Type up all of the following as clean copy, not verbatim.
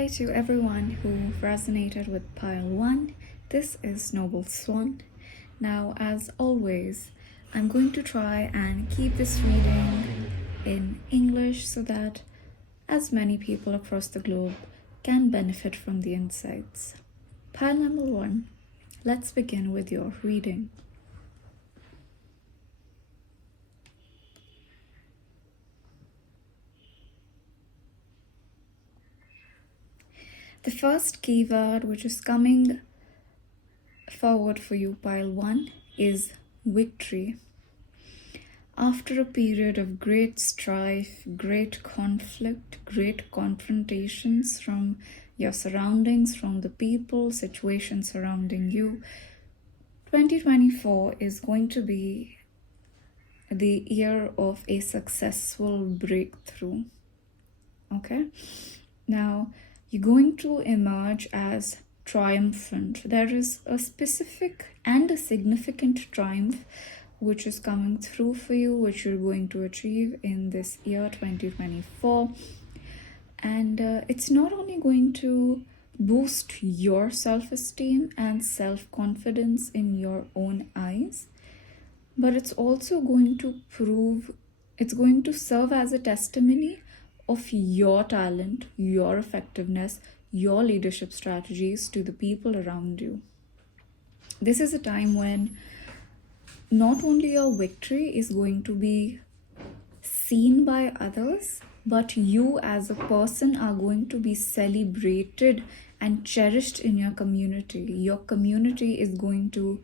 Hi to everyone who resonated with Pile 1. This is Noble Swan. Now, as always, I'm going to try and keep this reading in English so that as many people across the globe can benefit from the insights. Pile number 1, let's begin with your reading. The first keyword which is coming forward for you, Pile 1, is victory. After a period of great strife, great conflict, great confrontations from your surroundings, from the people, situations surrounding you, 2024 is going to be the year of a successful breakthrough. Okay? Now, you're going to emerge as triumphant. There is a specific and a significant triumph which is coming through for you, which you're going to achieve in this year 2024. And it's not only going to boost your self-esteem and self-confidence in your own eyes, but it's also going to serve as a testimony of your talent, your effectiveness, your leadership strategies to the people around you. This is a time when not only your victory is going to be seen by others, but you as a person are going to be celebrated and cherished in your community. Your community is going to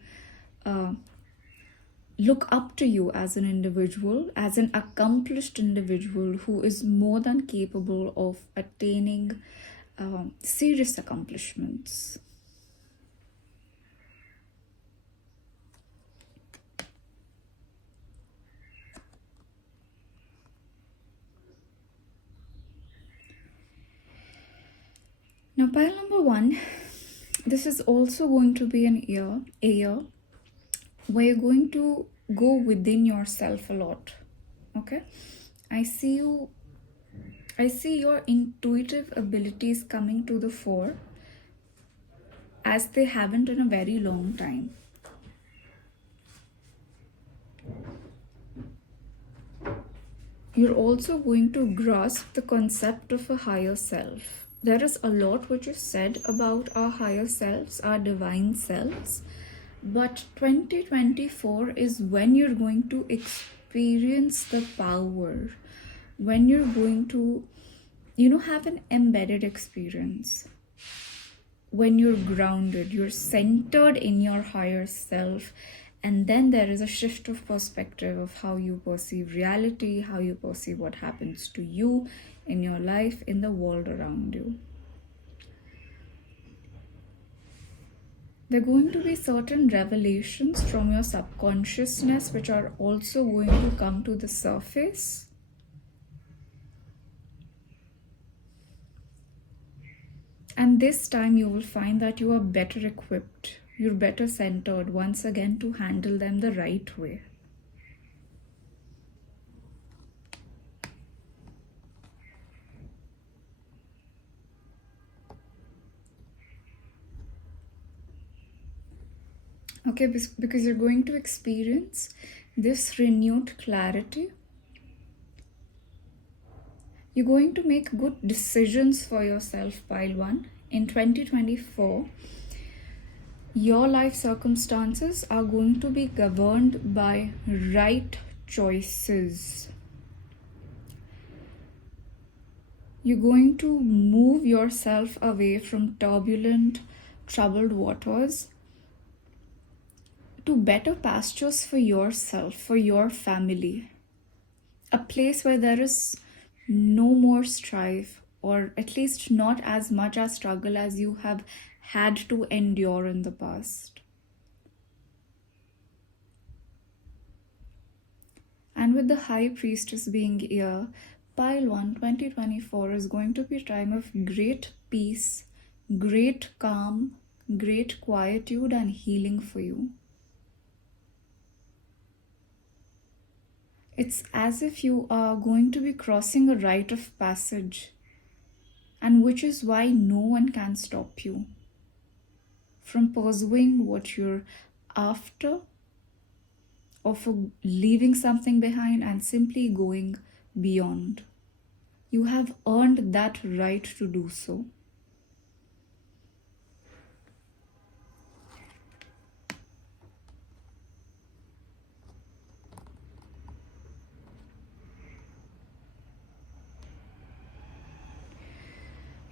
look up to you as an individual, as an accomplished individual who is more than capable of attaining serious accomplishments. Now, pile number 1, this is also going to be a year where you're going to go within yourself a lot. Okay, I see your intuitive abilities coming to the fore as they haven't in a very long time. You're also going to grasp the concept of a higher self. There is a lot which is said about our higher selves, our divine selves. But 2024 is when you're going to experience the power, when you're going to, have an embedded experience, when you're grounded, you're centered in your higher self, and then there is a shift of perspective of how you perceive reality, how you perceive what happens to you in your life, in the world around you. There are going to be certain revelations from your subconsciousness which are also going to come to the surface. And this time you will find that you are better equipped, you're better centered once again to handle them the right way. Okay, because you're going to experience this renewed clarity. You're going to make good decisions for yourself, pile 1. In 2024, your life circumstances are going to be governed by right choices. You're going to move yourself away from turbulent, troubled waters to better pastures for yourself, for your family. A place where there is no more strife, or at least not as much as struggle as you have had to endure in the past. And with the High Priestess being here, pile 1, 2024 is going to be a time of great peace, great calm, great quietude and healing for you. It's as if you are going to be crossing a rite of passage, and which is why no one can stop you from pursuing what you're after, or for leaving something behind and simply going beyond. You have earned that right to do so.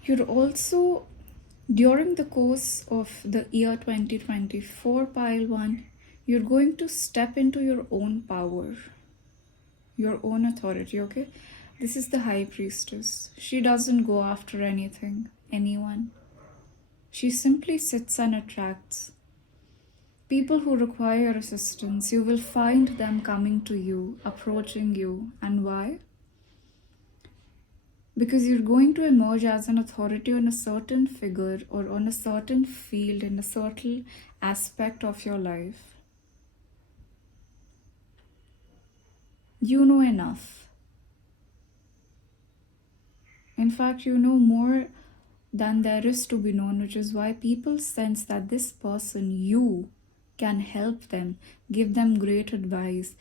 You're also, during the course of the year 2024, pile 1, you're going to step into your own power, your own authority, okay? This is the High Priestess. She doesn't go after anything, anyone. She simply sits and attracts. People who require assistance, you will find them coming to you, approaching you. And why? Because you're going to emerge as an authority on a certain figure or on a certain field in a certain aspect of your life. You know enough. In fact, you know more than there is to be known, which is why people sense that this person, you, can help them, give them great advice,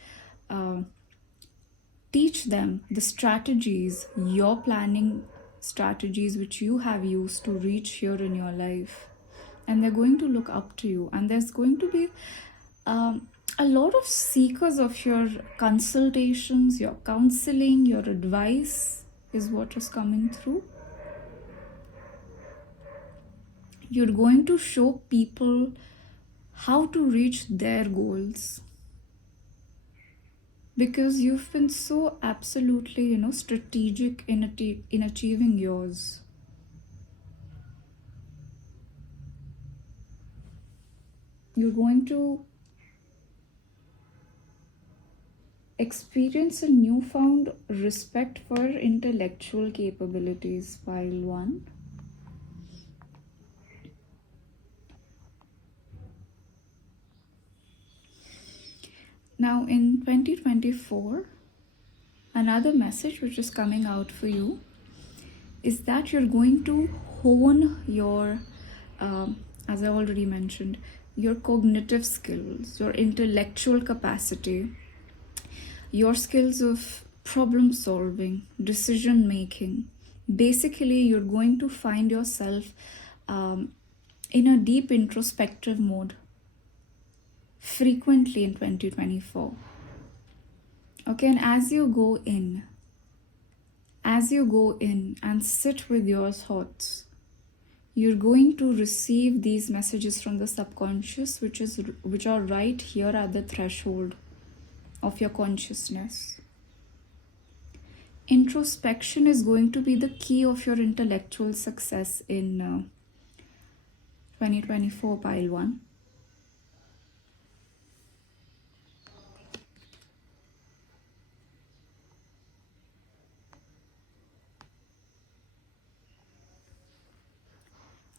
teach them the strategies, your planning strategies, which you have used to reach here in your life. And they're going to look up to you, and there's going to be a lot of seekers of your consultations, your counseling, your advice is what is coming through. You're going to show people how to reach their goals, because you've been so absolutely, strategic in achieving yours. You're going to experience a newfound respect for intellectual capabilities, pile 1. Now in 2024, another message which is coming out for you is that you're going to hone your, as I already mentioned, your cognitive skills, your intellectual capacity, your skills of problem solving, decision making. Basically, you're going to find yourself in a deep introspective mode frequently in 2024. Okay, and as you go in and sit with your thoughts, you're going to receive these messages from the subconscious, which are right here at the threshold of your consciousness. Introspection is going to be the key of your intellectual success in 2024, pile 1.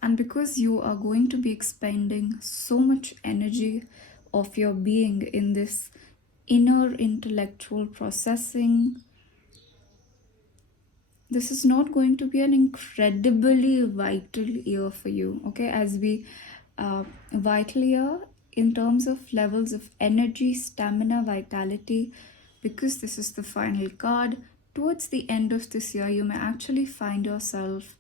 And because you are going to be expending so much energy of your being in this inner intellectual processing, this is not going to be an incredibly vital year for you, okay? As we vital year in terms of levels of energy, stamina, vitality, because this is the final card. Towards the end of this year, you may actually find yourself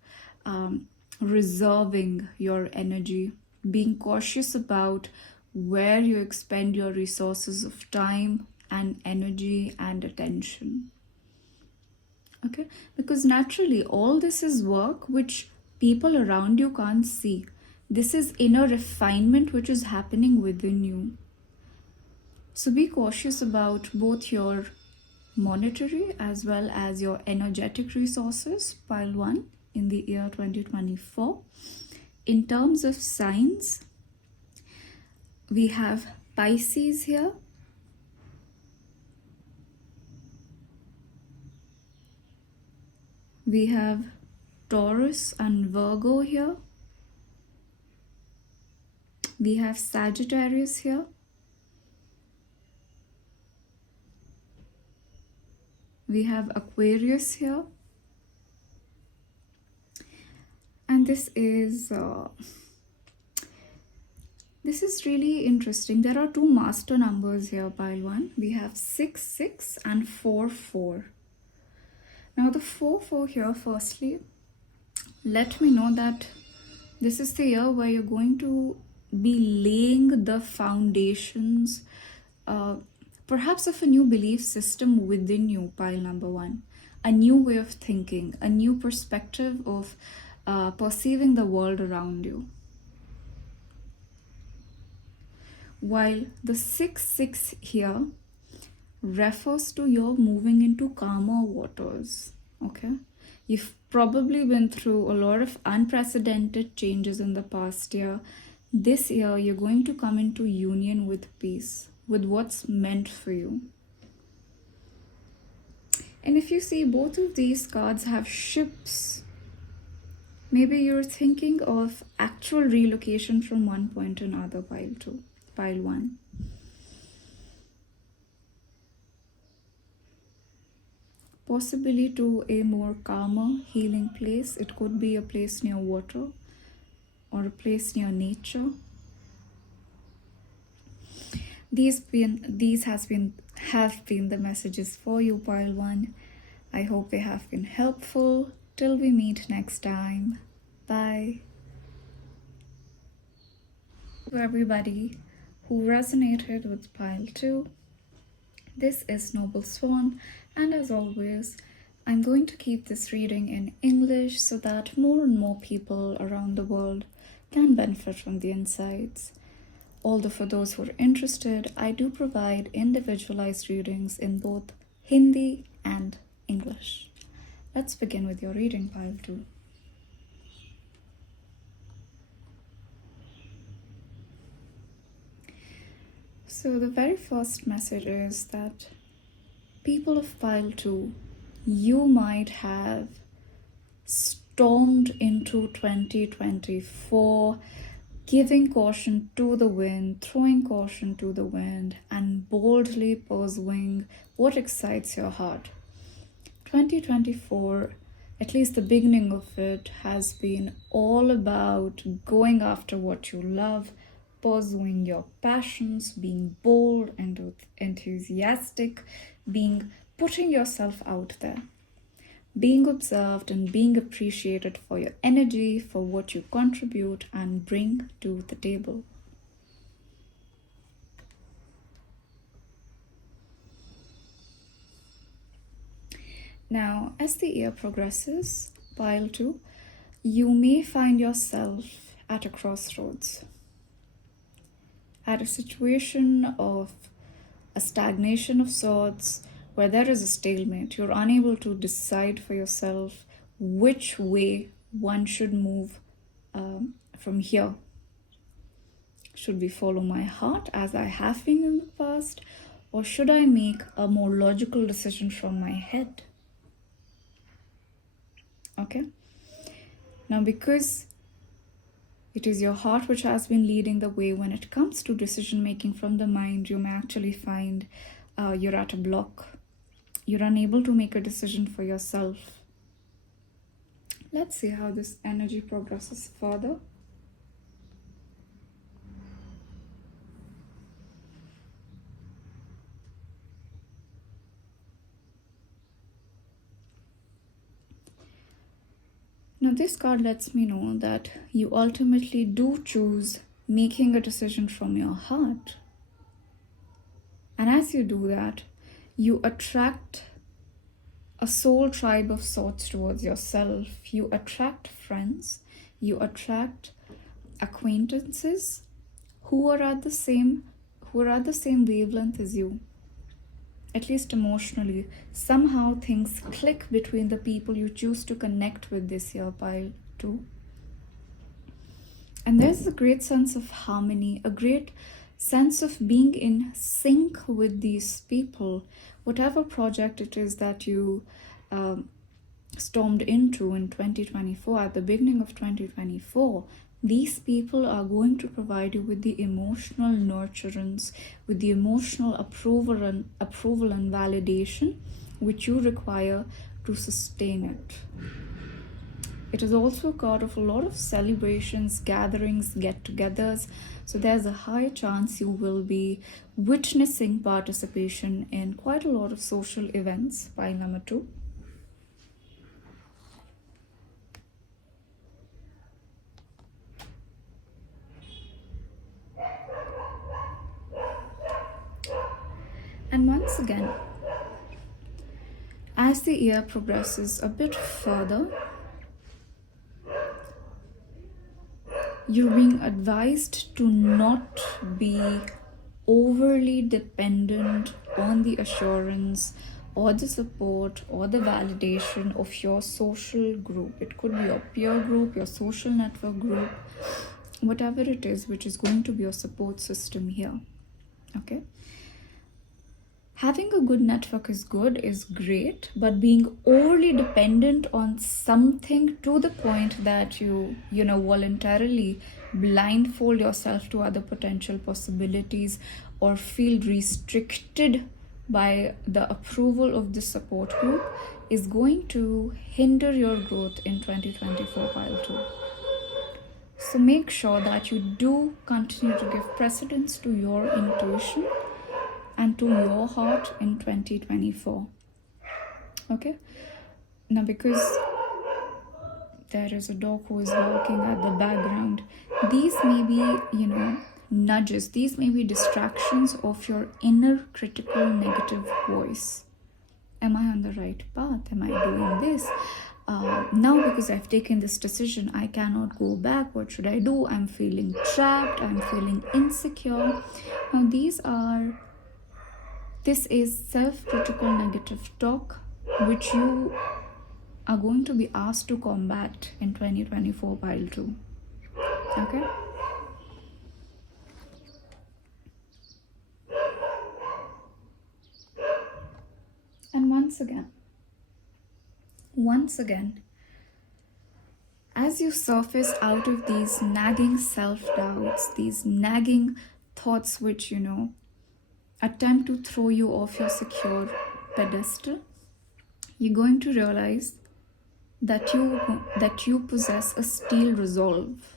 reserving your energy, being cautious about where you expend your resources of time and energy and attention. Okay, because naturally all this is work which people around you can't see. This is inner refinement which is happening within you. So be cautious about both your monetary as well as your energetic resources, pile 1, in the year 2024. In terms of signs, we have Pisces here. We have Taurus and Virgo here. We have Sagittarius here. We have Aquarius here. And this is really interesting. There are two master numbers here, pile 1. We have 6 and 4. Now the 4 here, firstly, let me know that this is the year where you're going to be laying the foundations, perhaps of a new belief system within you, pile number 1. A new way of thinking, a new perspective of perceiving the world around you. While the 6 here refers to your moving into calmer waters, okay? You've probably been through a lot of unprecedented changes in the past year. This year, you're going to come into union with peace, with what's meant for you. And if you see, both of these cards have ships. Maybe you're thinking of actual relocation from one point to another, pile 2, pile 1. Possibly to a more calmer, healing place. It could be a place near water or a place near nature. These have been the messages for you, pile 1. I hope they have been helpful. Till we meet next time. Bye. To everybody who resonated with pile 2, this is Noble Swan, and as always, I'm going to keep this reading in English so that more and more people around the world can benefit from the insights. Although for those who are interested, I do provide individualized readings in both Hindi and English. Let's begin with your reading, pile 2. So the very first message is that people of pile 2, you might have stormed into 2024, giving caution to the wind, throwing caution to the wind, and boldly pursuing what excites your heart. 2024, at least the beginning of it, has been all about going after what you love, pursuing your passions, being bold and enthusiastic, putting yourself out there, being observed and being appreciated for your energy, for what you contribute and bring to the table. Now, as the year progresses, pile 2, you may find yourself at a crossroads, at a situation of a stagnation of sorts, where there is a stalemate. You're unable to decide for yourself which way one should move from here. Should we follow my heart as I have been in the past, or should I make a more logical decision from my head? Okay? Now, because it is your heart which has been leading the way when it comes to decision making from the mind, you may actually find you're at a block. You're unable to make a decision for yourself. Let's see how this energy progresses further. Now, this card lets me know that you ultimately do choose making a decision from your heart. And as you do that, you attract a soul tribe of sorts towards yourself. You attract friends, you attract acquaintances who are at the same wavelength as you. At least emotionally, somehow things click between the people you choose to connect with this year, pile 2. And there's a great sense of harmony, a great sense of being in sync with these people. Whatever project it is that you stormed into in 2024, at the beginning of 2024, these people are going to provide you with the emotional nurturance, with the emotional approval and validation which you require to sustain it. It is also a card of a lot of celebrations, gatherings, get-togethers. So there's a high chance you will be witnessing participation in quite a lot of social events. Pile number 2. And once again, as the year progresses a bit further, you're being advised to not be overly dependent on the assurance or the support or the validation of your social group. It could be your peer group, your social network group, whatever it is, which is going to be your support system here. Okay? Having a good network is great, but being overly dependent on something to the point that you voluntarily blindfold yourself to other potential possibilities or feel restricted by the approval of the support group is going to hinder your growth in 2024 pile 2. So make sure that you do continue to give precedence to your intuition and to your heart in 2024. Okay? Now, because there is a dog who is walking at the background, these may be, nudges, these may be distractions of your inner critical negative voice. Am I on the right path? Am I doing this? Now, because I've taken this decision, I cannot go back. What should I do? I'm feeling trapped. I'm feeling insecure. Now, this is self-critical negative talk, which you are going to be asked to combat in 2024 pile 2. Okay? And once again, as you surface out of these nagging self-doubts, these nagging thoughts which, attempt to throw you off your secure pedestal, you're going to realize that you possess a steel resolve.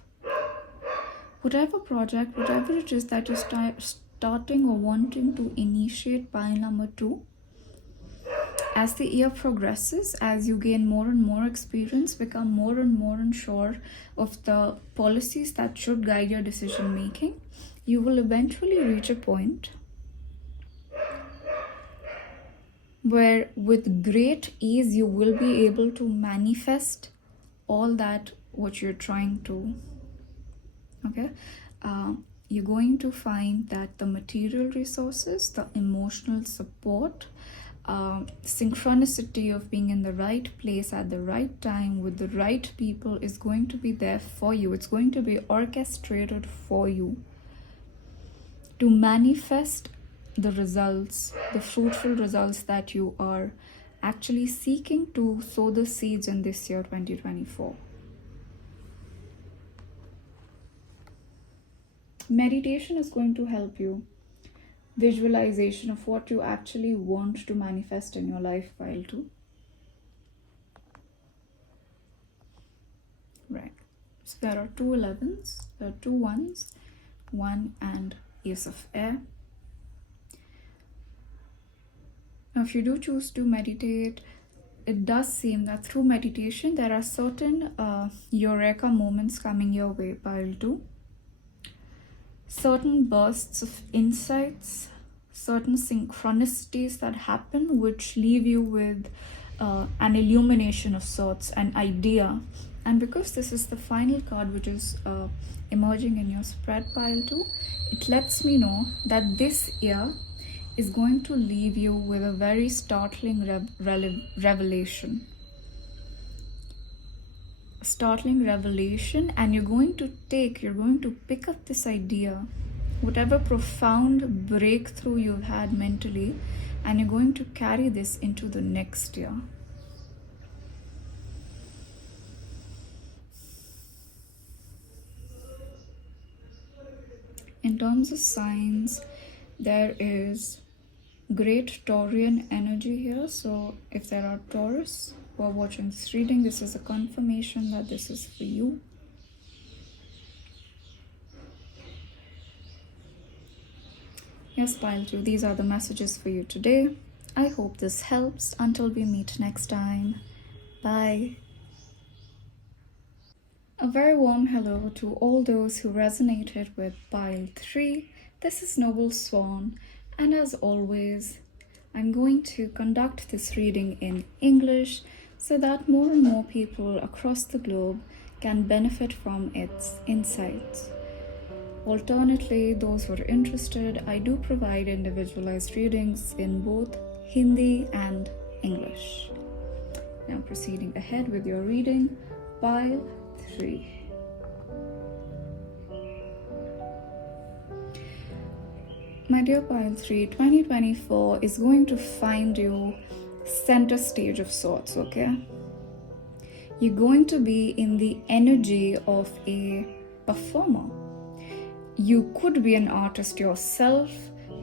Whatever project, whatever it is that you're starting or wanting to initiate pile number 2, as the year progresses, as you gain more and more experience, become more and more unsure of the policies that should guide your decision making, you will eventually reach a point where with great ease you will be able to manifest all that what you're trying to. Okay? You're going to find that the material resources, the emotional support, synchronicity of being in the right place at the right time with the right people is going to be there for you. It's going to be orchestrated for you to manifest the results, the fruitful results that you are actually seeking to sow the seeds in this year 2024. Meditation is going to help you. Visualization of what you actually want to manifest in your life pile 2. Right. So there are 2 11s, there are 2 1s, 1 and Ace of Air. Now, if you do choose to meditate, it does seem that through meditation, there are certain eureka moments coming your way, pile 2. Certain bursts of insights, certain synchronicities that happen, which leave you with an illumination of sorts, an idea. And because this is the final card which is emerging in your spread pile 2, it lets me know that this year is going to leave you with a very startling revelation. Startling revelation, and you're going to pick up this idea, whatever profound breakthrough you've had mentally, and you're going to carry this into the next year. In terms of signs, there is great Taurian energy here. So if there are Taurus, who are watching this reading, this is a confirmation that this is for you. Yes, pile 2, these are the messages for you today. I hope this helps. Until we meet next time, bye. A very warm hello to all those who resonated with pile 3. This is Noble Swan, and as always, I'm going to conduct this reading in English so that more and more people across the globe can benefit from its insights. Alternately, those who are interested, I do provide individualized readings in both Hindi and English. Now proceeding ahead with your reading, pile 3. My dear pile 3, 2024 is going to find you center stage of sorts, okay? You're going to be in the energy of a performer. You could be an artist yourself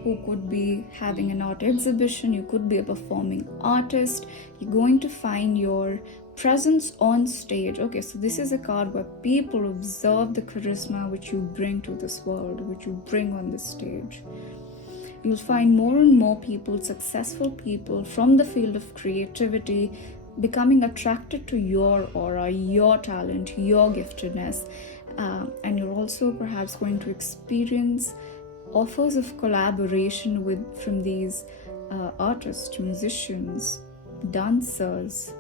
who could be having an art exhibition. You could be a performing artist. You're going to find your presence on stage. Okay, so this is a card where people observe the charisma which you bring to this world, which you bring on this stage. You'll find more and more people, successful people from the field of creativity, becoming attracted to your aura, your talent, your giftedness. And you're also perhaps going to experience offers of collaboration from these artists, musicians, dancers.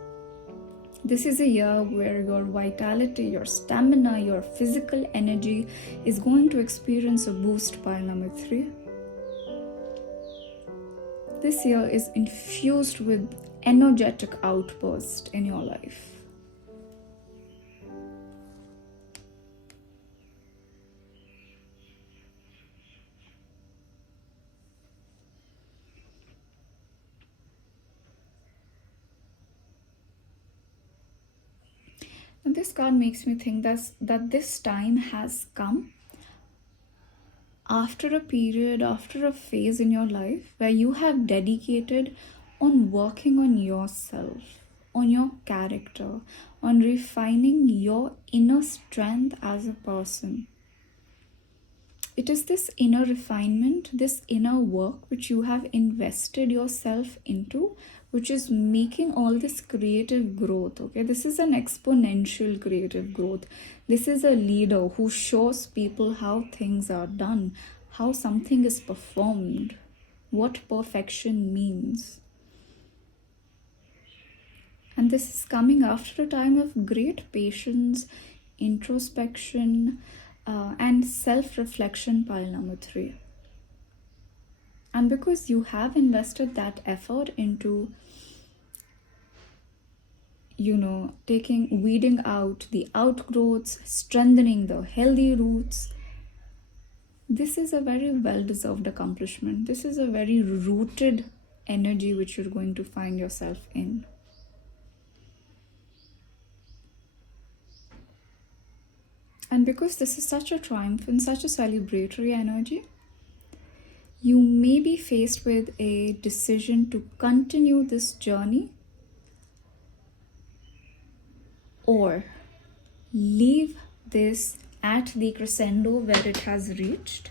This is a year where your vitality, your stamina, your physical energy is going to experience a boost, pile number 3. This year is infused with energetic outburst in your life. And this card makes me think that this time has come after a period, after a phase in your life where you have dedicated on working on yourself, on your character, on refining your inner strength as a person. It is this inner refinement, this inner work which you have invested yourself into, which is making all this creative growth, okay? This is an exponential creative growth. This is a leader who shows people how things are done, how something is performed, what perfection means. And this is coming after a time of great patience, introspection, and self-reflection, pile number 3. And because you have invested that effort into weeding out the outgrowths, strengthening the healthy roots, this is a very well-deserved accomplishment. This is a very rooted energy which you're going to find yourself in. And because this is such a triumph and such a celebratory energy, you may be faced with a decision to continue this journey or leave this at the crescendo where it has reached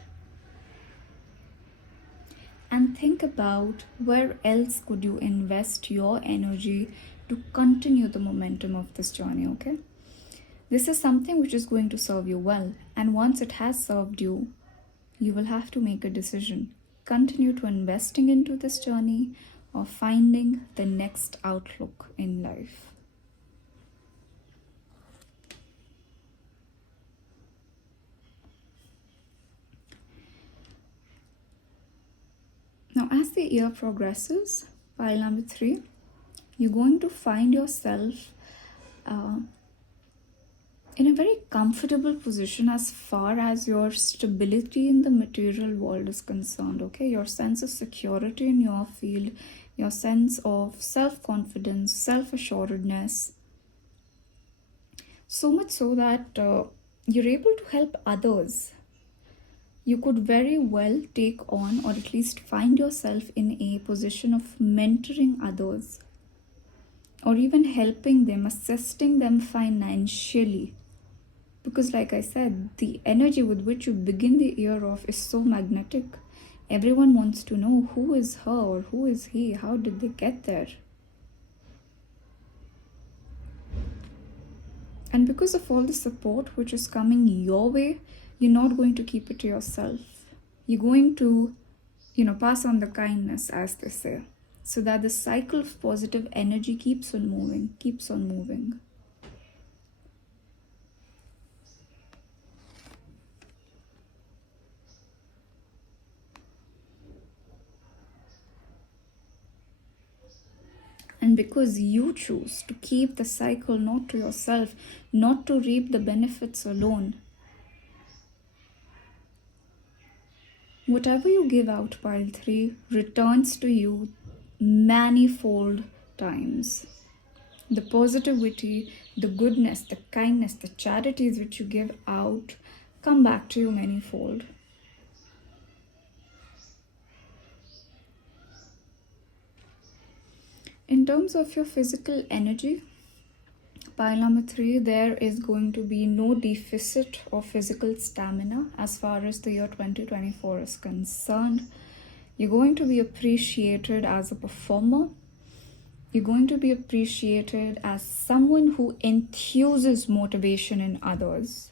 and think about where else could you invest your energy to continue the momentum of this journey, okay? This is something which is going to serve you well, and once it has served you, you will have to make a decision. Continue to investing into this journey or finding the next outlook in life. Now, as the year progresses, pile number 3, you're going to find yourself in a very comfortable position as far as your stability in the material world is concerned, okay? Your sense of security in your field, your sense of self-confidence, self-assuredness. So much so that you're able to help others. You could very well take on, or at least find yourself in a position of mentoring others. or even helping them, assisting them financially. Because, like I said, the energy with which you begin the year off is so magnetic. Everyone wants to know who is her or who is he, how did they get there? And because of all the support which is coming your way, you're not going to keep it to yourself. You're going to, pass on the kindness, as they say, so that the cycle of positive energy keeps on moving, keeps on moving. And because you choose to keep the cycle not to yourself, not to reap the benefits alone, whatever you give out, pile 3, returns to you manifold times. The positivity, the goodness, the kindness, the charities which you give out come back to you manifold. In terms of your physical energy, pile number 3, there is going to be no deficit of physical stamina as far as the year 2024 is concerned. You're going to be appreciated as a performer. You're going to be appreciated as someone who enthuses motivation in others.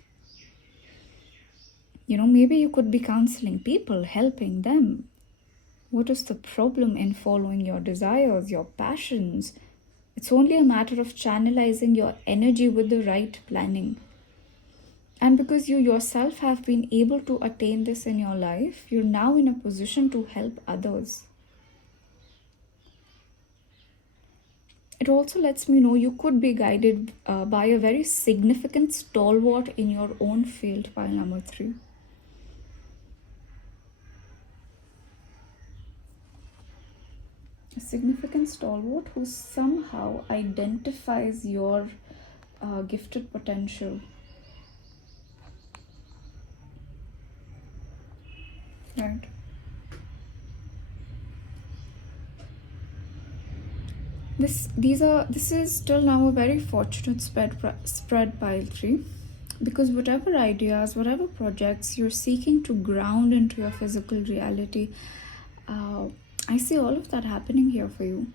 Maybe you could be counseling people, helping them. What is the problem in following your desires, your passions? It's only a matter of channelizing your energy with the right planning. And because you yourself have been able to attain this in your life, you're now in a position to help others. It also lets me know you could be guided by a very significant stalwart in your own field, pile number 3. A significant stalwart who somehow identifies your gifted potential. Right. This is still now a very fortunate spread pile 3, because whatever ideas, whatever projects you're seeking to ground into your physical reality, I see all of that happening here for you.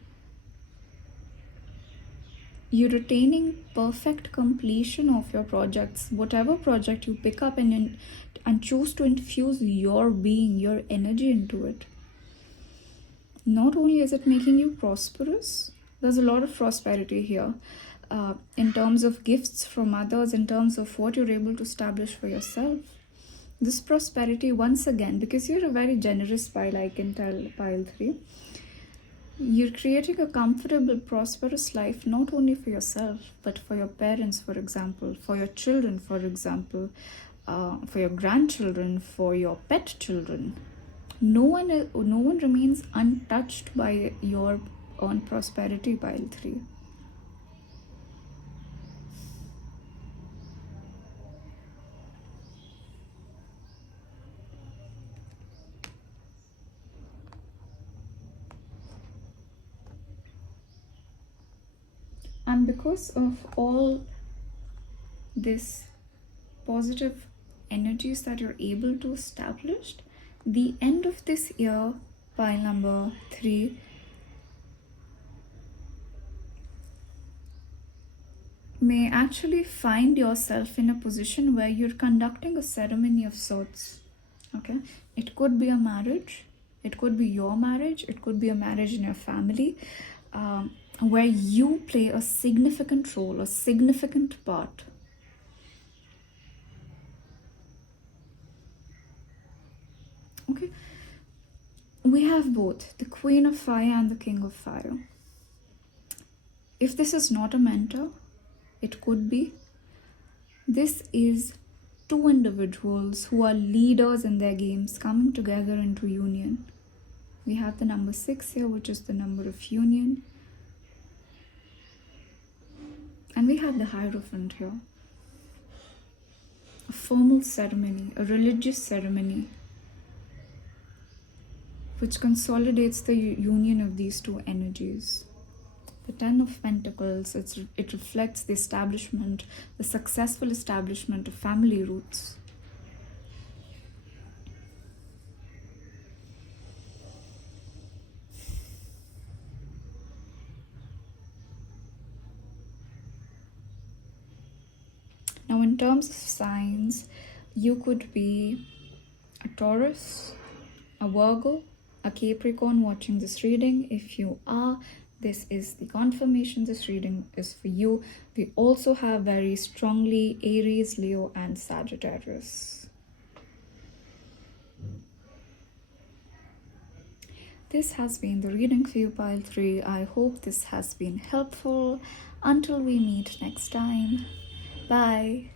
You're attaining perfect completion of your projects, whatever project you pick up and choose to infuse your being, your energy into it. Not only is it making you prosperous, there's a lot of prosperity here in terms of gifts from others, in terms of what you're able to establish for yourself. This prosperity, once again, because you're a very generous pile, I can tell, pile 3, you're creating a comfortable, prosperous life, not only for yourself, but for your parents, for example, for your children, for example, for your grandchildren, for your pet children. No one remains untouched by your own prosperity, pile 3. And because of all this positive energies that you're able to establish, the end of this year, pile number 3, may actually find yourself in a position where you're conducting a ceremony of sorts. Okay, it could be a marriage, it could be your marriage, it could be a marriage in your family, where you play a significant role, a significant part. Okay, we have both the Queen of Fire and the King of Fire. If this is not a mentor, it could be. This is two individuals who are leaders in their games coming together into union. We have the number 6 here, which is the number of union. And we have the Hierophant here. A formal ceremony, a religious ceremony, which consolidates the union of these two energies. The Ten of Pentacles, it reflects the establishment, the successful establishment of family roots. Now, in terms of signs, you could be a Taurus, a Virgo, a Capricorn watching this reading. If you are, this is the confirmation this reading is for you. We also have very strongly Aries, Leo, and Sagittarius. This has been the reading for you, pile 3. I hope this has been helpful. Until we meet next time, bye.